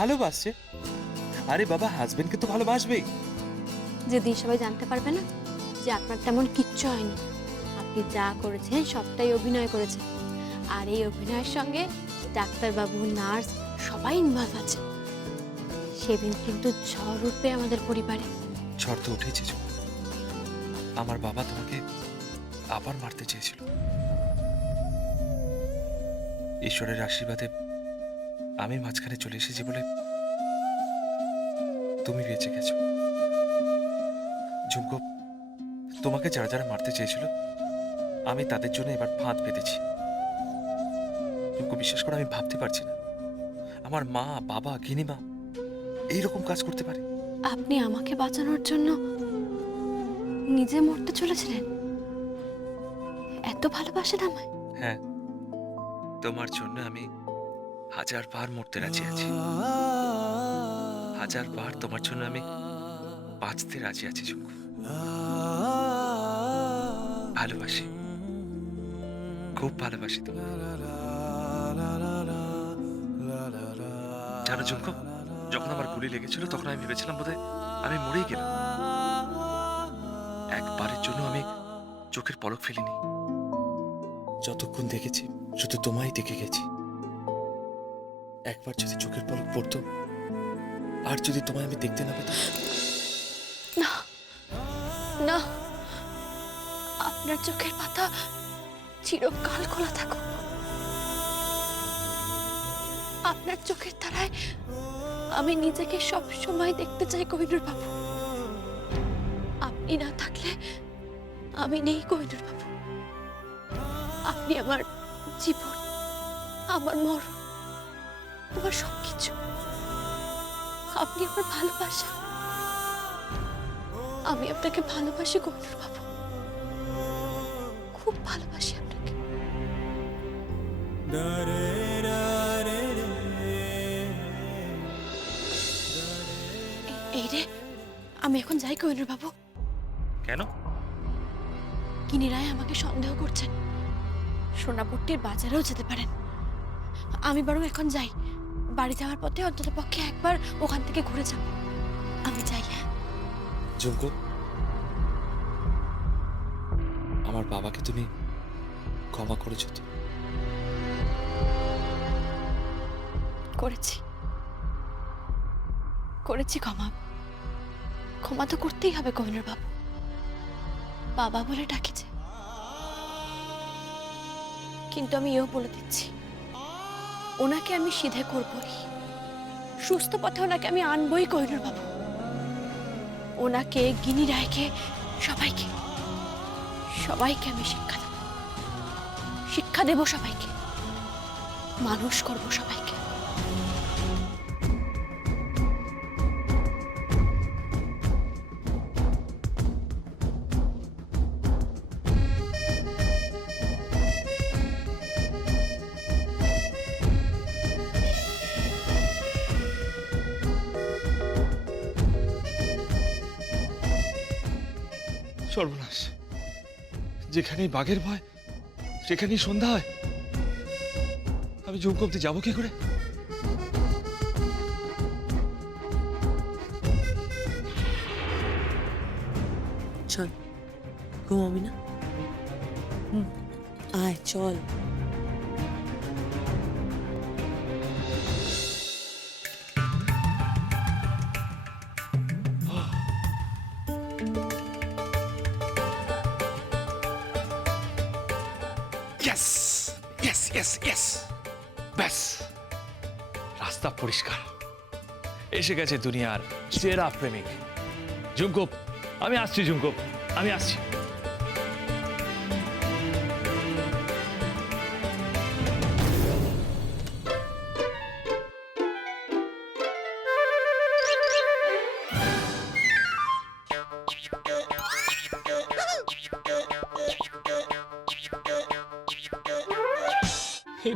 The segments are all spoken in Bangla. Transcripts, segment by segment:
ভালোবাসছে? আরে বাবা, হাজবেন্ডকে তো ভালোবাসবেই। যেদিন সবাই জানতে পারবে না যে আপনার তেমন কিচ্ছু হয়নি, আপনি যা করেছেন সবটাই অভিনয় করেছেন, আর এই অভিনয়ের সঙ্গে ডাক্তারবাবু, নার্স সবাই ইনভলভ আছে, সেদিন কিন্তু ঝড় উঠবে আমাদের পরিবারে। ঝড় তো উঠেছে। আমার বাবা তোমাকে আবার মারতে চেয়েছিল। ঈশ্বরের আশীর্বাদে আমি মাঝখানে চলে এসেছি বলে তুমি বেঁচে গেছো। ঝুমকো, তোমাকে যারা যারা মারতে চেয়েছিল আমি তাদের জন্য এবার ফাঁদ পেতেছি। ঝুমকো, বিশ্বাস করে আমি ভাবতে পারছি না আমার মা, বাবা, গিনিমা এইরকম কাজ করতে পারে। আপনি আমাকে বাঁচানোর জন্য নিজে মরতে চলেছিলেন? এত ভালোবাসেন আমায়? হ্যাঁ, তোমার জন্য আমি 1000 বার মরতে রাজি আছি। 1000 বার তোমার জন্য আমি বাঁচতে রাজি আছি। ঝুমকো, ভালোবাসি, খুব ভালোবাসি তোমায়। জানো ঝুমকো, যখন আমার গুলি লেগেছিল তখন আমি ভেবেছিলাম বোধহয় আমি মরেই গেলাম। একবারের জন্য আমি চোখের পলক ফেলিনি। যতক্ষণ দেখেছি শুধু তোমায় দেখে গেছি। একবার যদি চোখের পলক পড়তো আর যদি তোমায় আমি দেখতে না পেতাম। না না, আপনার চোখের পাতা চিরকাল খোলা থাকুক। আপনার চোখের তারায় আমি নিজেকে সব সময় দেখতে চাই কোহিনূর বাবু। আপনি না থাকলে আমি নেই কোহিনূর বাবু। আপনি আমার জীবন, আমার মরণ, আমার সবকিছু। আপনি আমার ভালোবাসা। আমি আপনাকে ভালোবাসি কোহিনূর বাবু, খুব ভালোবাসি আপনাকে। এই রে, আমি এখন যাই কোহিনূর বাবু। কেন? গিনি রায় আমাকে সন্দেহ করছেন, সোনাপট্টির বাজারেও যেতে পারেন। আমি বরং এখন যাই, বাড়ি যাওয়ার পথে অন্তত পক্ষে একবার ওখান থেকে ঘুরে যাব। আমি যাই। হ্যাঁ ঝুমকো, আমার বাবাকে তুমি ক্ষমা করেছো তো? করেছি, করেছি ক্ষমা। ক্ষমা তো করতেই হবে কোহিনূর বাবু, বাবা বলে ডাকিছে। কিন্তু আমি এও বলে দিচ্ছি, ওনাকে আমি সিধে করবই, সুস্থ পথে ওনাকে আমি আনবই কোহিনূর বাবু। ওনাকে, গিনি রায়কে, সবাইকে সবাইকে আমি শিক্ষা দেব, শিক্ষা দেব সবাইকে, মানুষ করব সবাইকে। সর্বনাশ, যেখানেই বাঘের ভয় সেখানেই সন্ধ্যা হয়। আমি ঝুমকো অব্দি যাবো কি করে? চল, ঘুমাবি না? আয় চল। ইয়েস ইয়েস ইয়েস ইয়েস, ব্যাস, রাস্তা পরিষ্কার। এসে গেছে দুনিয়ার সেরা প্রেমিক ঝুমকো। আমি আসছি ঝুমকো, আমি আসছি।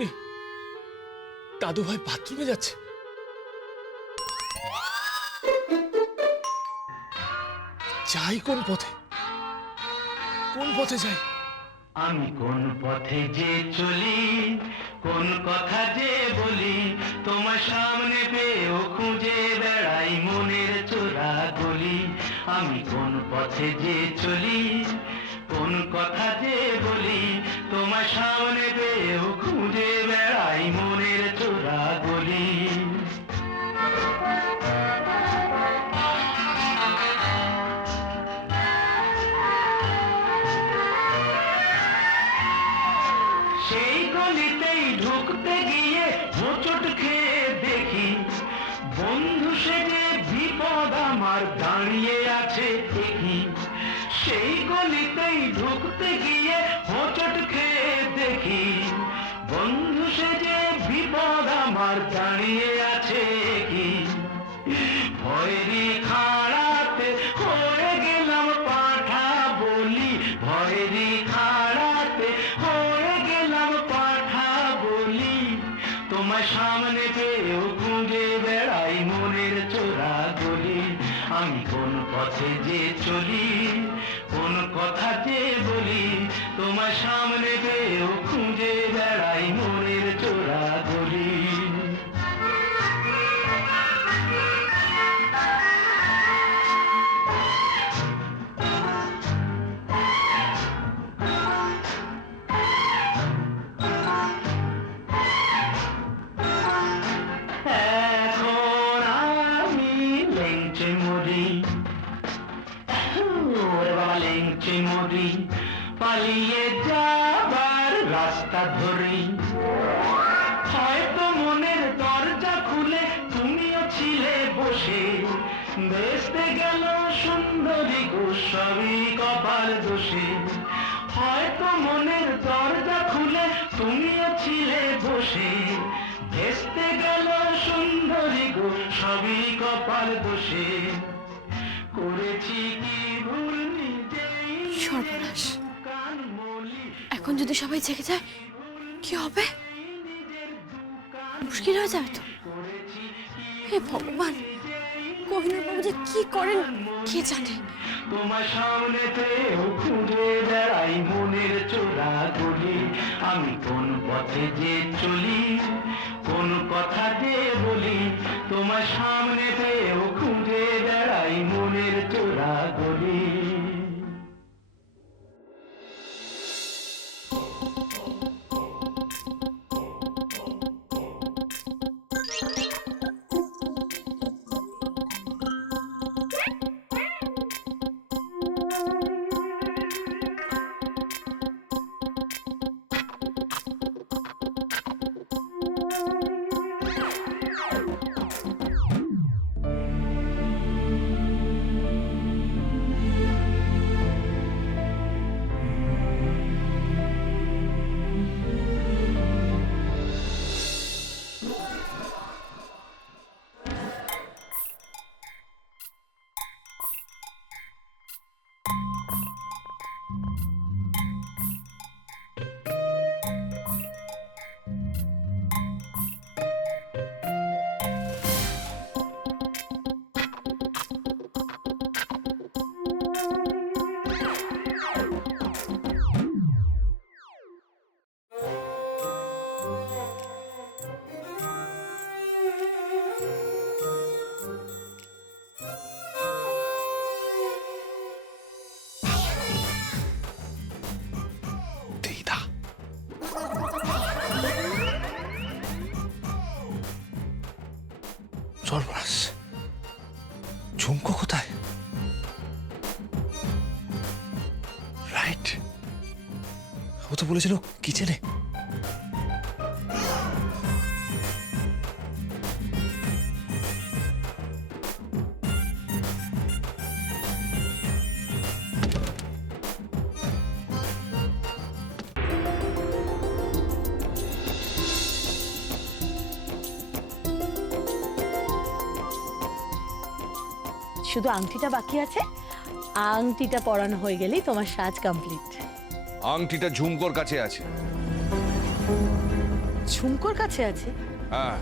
রে, দাদু ভাই বাথরুমে যাচ্ছে। যাই কোন পথে, কোন পথে যাই? আমি কোন পথে যে চলি কোন কথা যে বলি তোমার সামনে পেয়েও খুঁজে বেড়াই মনের চোরা গলি। আমি কোন পথে যে চলি, কোন কথা যে বলি তোমার সামনে পেয়েও খুঁজে বেড়াই মনের চোরা গলি। সেই গলিতেই ঢুকতে গিয়ে হোঁচট খেয়ে দেখি বন্ধু সেজে বিপদ আমার দাঁড়িয়ে আছে দেখি। সেই গলিতেই ঢুকতে গিয়ে হোঁচট খেয়ে দেখি বন্ধু সেজে বিপদ আমার দাঁড়িয়ে আছে কি। ভয়েরই খাড়াতে হয়ে গেলাম পাঁঠা বলি, ভয়েরই খাড়াতে হয়ে গেলাম পাঁঠা বলি। তোমার সামনে পেয়েও খুঁজে বেড়াই মনের চোরা গলি। আমি কোন পথে যে চলি, কোন কথা যে বলি তোমার সামনে পেয়েও খুঁজে বেড়াই মনের চোরা গলি। এখন আমি লেংচে মরি, ওরে বাবা লেংচে মরি, পালিয়ে যাবার রাস্তা ধরি। হয়তো মনের দরজা খুলে তুমিও ছিলে বসে, বেসতে গেল সুন্দরী গো সবই কপাল দোষে। হয়তো মনের দরজা খুলে তুমিও ছিলে বসে, ভেস্তে গেল সুন্দরী গো সবই কপাল দোষে। করেছি কি ভুল নিজেই সর্বনাশ। কান মলি, এখন যদি সবাই জেগে যায় কি হবে? মুশকিল হয়ে যাবে তো। হে ভগবান, কোহিনূর বাবু যে কি করেন কে জানে। তোমার সামনে পেয়েও খুঁজে বেড়াই মনের চোরা গলি। আমি কোন পথে যে চলি, কোন কথা যে বলি তোমার সামনে পেয়েও খুঁজে বেড়াই মনের চোরা গলি। সর্বনাশ, ঝুমকো কোথায়? রাইট, ও তো বলেছিল কিচেনে। শুধু আংটিটা বাকি আছে, আংটিটা পরানো হয়ে গেলেই তোমার সাজ কমপ্লিট। আংটিটা ঝুমকোর কাছে আছে। ঝুমকোর কাছে আছে? হ্যাঁ,